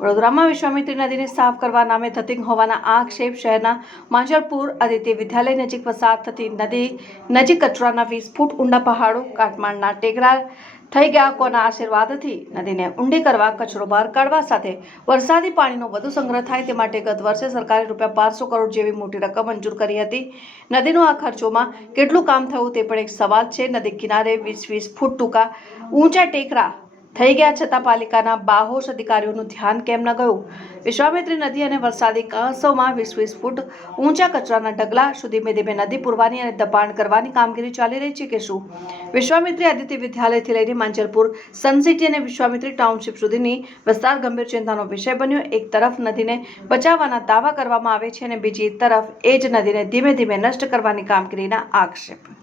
વડોદરામાં વિશ્વામિત્રી નદીને સાફ કરવા નામે ધતિંગ હોવાના આક્ષેપ શહેરના માંજલપુર આદિત્ય વિદ્યાલય નજીક પસાર થતી નદી નજીક કચરાના 20 ફૂટ ઊંડા પહાડો કાટમાળના ટેકરા થઈ ગયા। કોના આશીર્વાદથી નદીને ઊંડી કરવા કચરો બહાર કાઢવા સાથે વરસાદી પાણીનો વધુ સંગ્રહ થાય તે માટે ગત વર્ષે સરકારે ₹500 કરોડ જેવી મોટી રકમ મંજૂર કરી હતી। નદીનો આ ખર્ચોમાં કેટલું કામ થયું તે પણ એક સવાલ છે। નદી કિનારે 20 ફૂટ ટૂંકા ઊંચા ટેકરા થઈ ગયા છતાં પાલિકાના બાહોશ અધિકારીઓનું ધ્યાન કેમ ન ગયું? વિશ્વામિત્રી નદી અને વરસાદી કળશોમાં 20 ફૂટ ઊંચા કચરાના ઢગલા શું ધીમે ધીમે નદી પૂરવાની અને દબાણ કરવાની કામગીરી ચાલી રહી છે કે શું? વિશ્વામિત્રી આદિત્ય વિદ્યાલયથી લઈને માંજલપુર સનસિટી અને વિશ્વામિત્રી ટાઉનશીપ સુધીની વિસ્તાર ગંભીર ચિંતાનો વિષય બન્યો। એક તરફ નદીને બચાવવાના દાવા કરવામાં આવે છે અને બીજી તરફ એ જ નદીને ધીમે ધીમે નષ્ટ કરવાની કામગીરીના આક્ષેપ।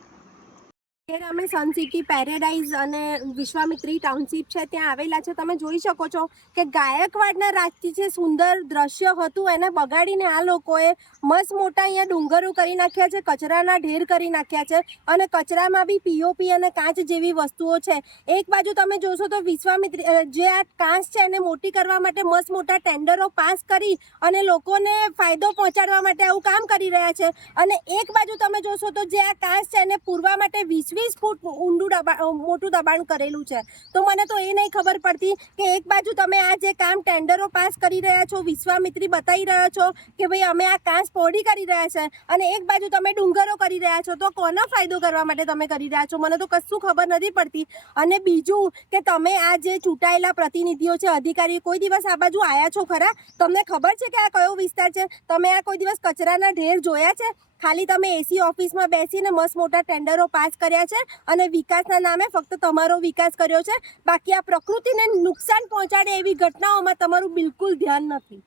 અમે સનસિટી પેરેડાઇઝ અને વિશ્વામિત્રી ટાઉનશીપ છે ત્યાં આવેલા છે। તમે જોઈ શકો છો કે ગાયકવાડના રાજથી જે સુંદર દ્રશ્ય હતું એને બગાડીને આ લોકોએ મસ્ત મોટા અહીંયા ડુંગરો કરી નાખ્યા છે, કચરાના ઢેર કરી નાખ્યા છે અને કચરામાં બી પીઓપી અને કાચ જેવી વસ્તુઓ છે। એક બાજુ તમે જોશો તો વિશ્વામિત્રી જે આ કાચ છે એને મોટી કરવા માટે મસ્ત મોટા ટેન્ડરો પાસ કરી અને લોકોને ફાયદો પહોંચાડવા માટે આવું કામ કરી રહ્યા છે અને એક બાજુ તમે જોશો તો જે આ કાચ છે એને પૂરવા માટે 20 ફૂટ ઊંડું મોટું દબાણ કરેલું છે। તો મને તો એ નહીં ખબર પડતી કે એક બાજુ તમે આ જે કામ ટેન્ડરો પાસ કરી રહ્યા છો, વિશ્વામિત્રી બતાવી રહ્યા છો કે ભાઈ અમે આ કાચ પહોળી કરી રહ્યા છે અને એક બાજુ તમે ડુંગરો કરી રહ્યા છો, તો કોનો ફાયદો કરવા માટે તમે કરી રહ્યા છો મને તો કશું ખબર નથી પડતી। અને બીજું કે તમે આ જે ચૂંટાયેલા પ્રતિનિધિઓ છે, અધિકારી, કોઈ દિવસ આ બાજુ આવ્યા છો ખરા? તમને ખબર છે કે આ કયો વિસ્તાર છે? તમે આ કોઈ દિવસ કચરાના ઢેર જોયા છે? ખાલી તમે એસી ઓફિસમાં બેસીને મસ્ત મોટા ટેન્ડરો પાસ કર્યા છે અને વિકાસના નામે ફક્ત તમારો વિકાસ કર્યો છે, બાકી આ પ્રકૃતિને નુકસાન પહોંચાડે એવી ઘટનાઓમાં તમારું બિલકુલ ધ્યાન નથી।